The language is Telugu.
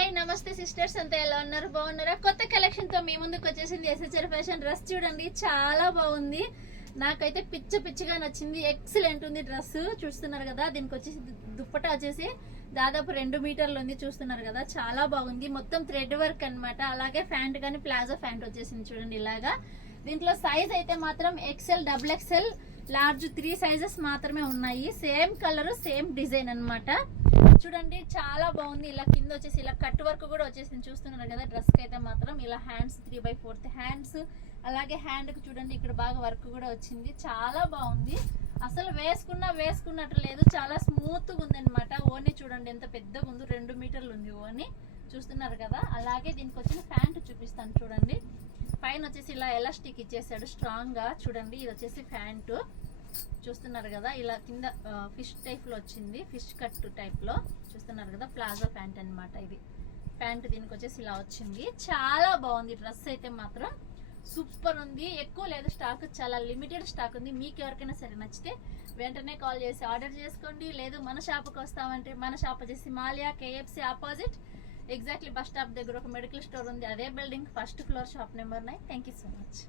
హాయ్ నమస్తే సిస్టర్స్, అంతా ఎలా ఉన్నారు? బాగున్నారా? కొత్త కలెక్షన్ తో మీ ముందుకు వచ్చేసింది ఎస్హెచ్ఆర్ ఫ్యాషన్. డ్రెస్ చూడండి, చాలా బాగుంది. నాకైతే పిచ్చిగా నచ్చింది. ఎక్సలెంట్ ఉంది డ్రెస్. చూస్తున్నారు కదా, దీనికి వచ్చేసి దుప్పటా వచ్చేసి దాదాపు 2 మీటర్లు ఉంది. చూస్తున్నారు కదా, చాలా బాగుంది. మొత్తం థ్రెడ్ వర్క్ అన్నమాట. అలాగే ప్యాంట్ కానీ ప్లాజో ప్యాంట్ వచ్చేసింది చూడండి ఇలాగా. దీంట్లో సైజ్ అయితే మాత్రం XL, double XL, large 3 sizes మాత్రమే ఉన్నాయి. సేమ్ కలర్, సేమ్ డిజైన్ అన్నమాట. చూడండి చాలా బాగుంది. ఇలా కింద వచ్చేసి ఇలా కట్ వర్క్ కూడా వచ్చేసింది. చూస్తున్నారు కదా, డ్రెస్ కి అయితే మాత్రం ఇలా హ్యాండ్స్ 3/4 హ్యాండ్స్, అలాగే హ్యాండ్ కి చూడండి ఇక్కడ బాగా వర్క్ కూడా వచ్చింది. చాలా బాగుంది. అసలు వేసుకున్నట్టు లేదు. చాలా స్మూత్ గా ఉంది అనమాట. ఓని చూడండి ఎంత పెద్దగా ఉంది, 2 మీటర్లు ఉంది ఓని. చూస్తున్నారు కదా. అలాగే దీనికి వచ్చిన ప్యాంట్ చూపిస్తాను చూడండి. పైన వచ్చేసి ఇలా ఎలాస్టిక్ ఇచ్చేసాడు స్ట్రాంగ్ గా. చూడండి ఇది వచ్చేసి ప్యాంటు. చూస్తున్నారు కదా, ఇలా కింద ఫిష్ టైప్ లో వచ్చింది, ఫిష్ కట్ టైప్ లో. చూస్తున్నారు కదా, ప్లాజో ప్యాంట్ అన్నమాట ఇది. ప్యాంట్ దీనికి వచ్చేసి ఇలా వచ్చింది. చాలా బాగుంది డ్రెస్ అయితే మాత్రం. సూపర్ ఉంది. ఎక్కువ లేదు స్టాక్, చాలా లిమిటెడ్ స్టాక్ ఉంది. మీకు ఎవరికైనా సరే నచ్చితే వెంటనే కాల్ చేసి ఆర్డర్ చేసుకోండి. లేదు మన షాప్కి వస్తామంటే మన షాప్ వచ్చేసి Malia KFC opposite, exactly bus stop దగ్గర ఒక మెడికల్ స్టోర్ ఉంది. అదే building, 1st floor, shop number 9. Thank you so much.